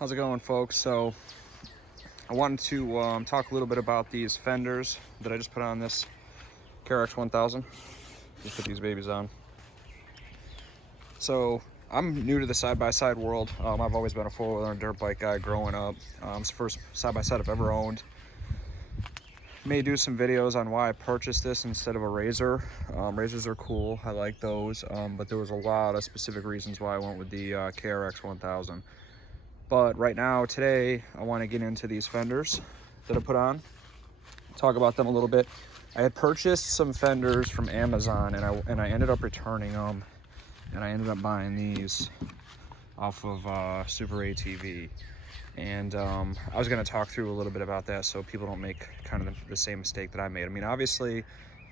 How's it going, folks? So I wanted to talk a little bit about these fenders that I just put on this KRX 1000. Just put these babies on. So I'm new to the side-by-side world. I've always been a four-wheeler and dirt bike guy growing up. It's the first side-by-side I've ever owned. May do some videos on why I purchased this instead of a Razor. Razors are cool, I like those, but there was a lot of specific reasons why I went with the KRX 1000. But right now, today, I want to get into these fenders that I put on, talk about them a little bit. I had purchased some fenders from Amazon, and I ended up returning them, and I ended up buying these off of Super ATV. And I was going to talk through a little bit about that so people don't make kind of the same mistake that I made. I mean, obviously,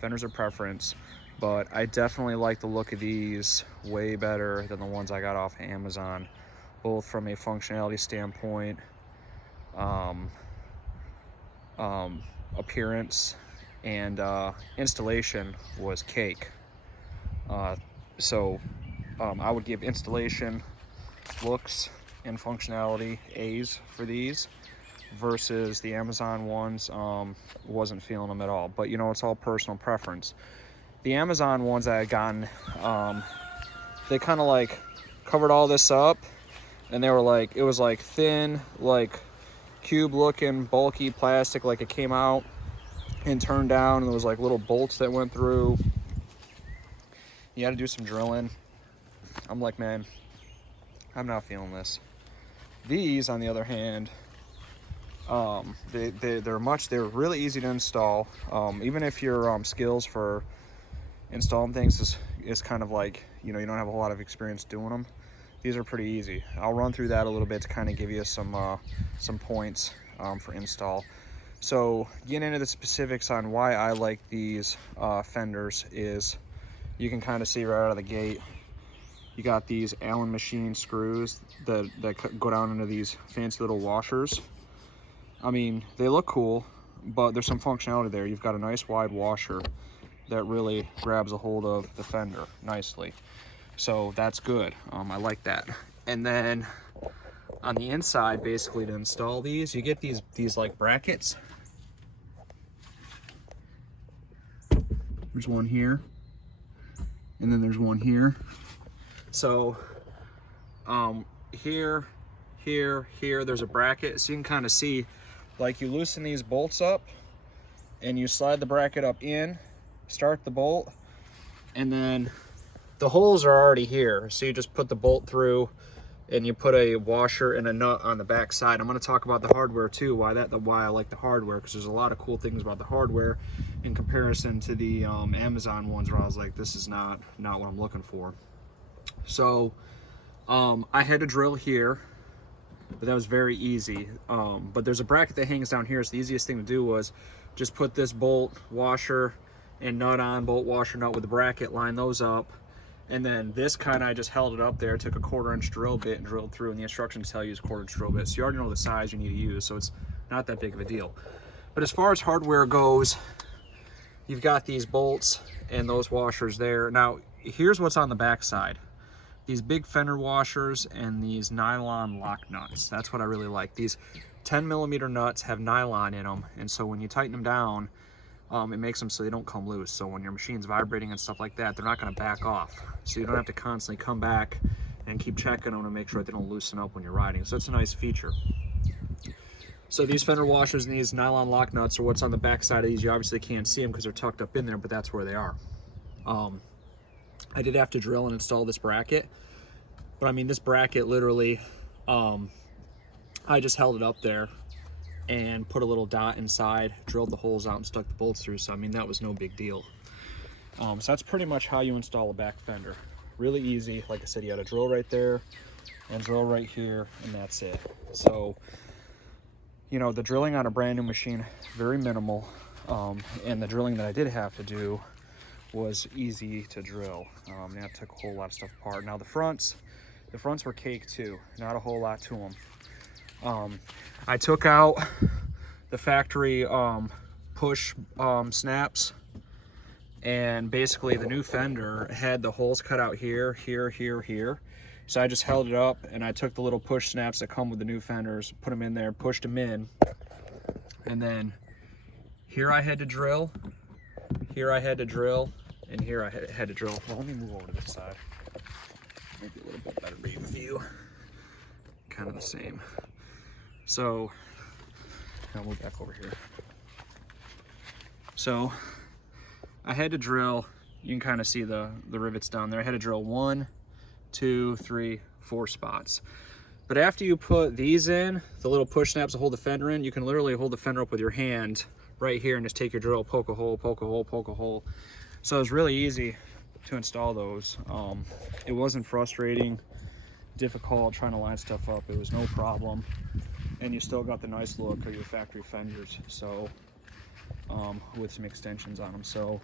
fenders are preference, but I definitely like the look of these way better than the ones I got off Amazon, both from a functionality standpoint, appearance, and installation was cake. So I would give installation, looks, and functionality A's for these versus the Amazon ones. Wasn't feeling them at all, but you know, it's all personal preference. The Amazon ones I had gotten, they kind of like covered all this up, and they were like, it was like thin, like cube looking, bulky plastic, like it came out and turned down, and there was like little bolts that went through. You had to do some drilling. I'm like, man, I'm not feeling this. These, on the other hand, they're really easy to install. Even if your skills for installing things is kind of like, you know, you don't have a whole lot of experience doing them, these are pretty easy. I'll run through that a little bit to kind of give you some points for install. So getting into the specifics on why I like these fenders is, you can kind of see right out of the gate, you got these Allen machine screws that go down into these fancy little washers. I mean, they look cool, but there's some functionality there. You've got a nice wide washer that really grabs a hold of the fender nicely. So that's good. I like that. And then on the inside, basically, to install these, you get these like brackets. There's one here, and then there's one here. So here, there's a bracket, so you can kind of see, like, you loosen these bolts up and you slide the bracket up in, start the bolt, and then the holes are already here, so you just put the bolt through and you put a washer and a nut on the back side. I'm going to talk about the hardware too, why I like the hardware, because there's a lot of cool things about the hardware in comparison to the Amazon ones where I was like, this is not what I'm looking for. So I had to drill here, but that was very easy. But there's a bracket that hangs down here, so the easiest thing to do was just put this bolt, washer, and nut on, bolt, washer, nut with the bracket, line those up. And then this kind of, I just held it up there, took a 1/4-inch drill bit and drilled through, and the instructions tell you use 1/4-inch drill bit. So you already know the size you need to use, so it's not that big of a deal. But as far as hardware goes, you've got these bolts and those washers there. Now, here's what's on the back side. These big fender washers and these nylon lock nuts. That's what I really like. These 10mm nuts have nylon in them, and so when you tighten them down, it makes them so they don't come loose. So when your machine's vibrating and stuff like that, they're not going to back off. So you don't have to constantly come back and keep checking them to make sure they don't loosen up when you're riding. So it's a nice feature. So these fender washers and these nylon lock nuts are what's on the back side of these. You obviously can't see them because they're tucked up in there, but that's where they are. I did have to drill and install this bracket, but I mean, this bracket literally, I just held it up there and put a little dot inside, drilled the holes out and stuck the bolts through. So I mean, that was no big deal. So that's pretty much how you install a back fender. Really easy. Like I said, you had a drill right there and drill right here, and that's it. So, you know, the drilling on a brand new machine, very minimal. And the drilling that I did have to do was easy to drill. That took a whole lot of stuff apart. Now the fronts were cake too. Not a whole lot to them. I took out the factory push snaps, and basically the new fender had the holes cut out here, here, here, here, So I just held it up and I took the little push snaps that come with the new fenders, put them in there, pushed them in, and then here I had to drill, here I had to drill, and here I had to drill. Well, let me move over to this side. Maybe a little bit better view. Kind of the same. So I'll move back over here. So I had to drill, you can kind of see the rivets down there. I had to drill 1, 2, 3, 4 spots. But after you put these in, the little push snaps to hold the fender in, you can literally hold the fender up with your hand right here and just take your drill, poke a hole, poke a hole, poke a hole. So it was really easy to install those. It wasn't frustrating, difficult trying to line stuff up. It was no problem. And you still got the nice look of your factory fenders. So with some extensions on them. So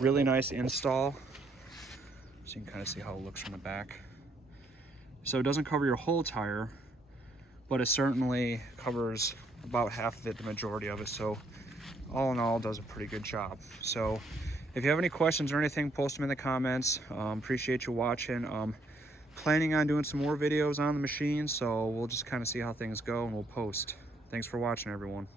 really nice install. So you can kind of see how it looks from the back. So it doesn't cover your whole tire, but it certainly covers about half of it, the majority of it. So all in all, it does a pretty good job. So if you have any questions or anything, post them in the comments. Appreciate you watching. Planning on doing some more videos on the machine, so we'll just kind of see how things go and we'll post. Thanks for watching, everyone.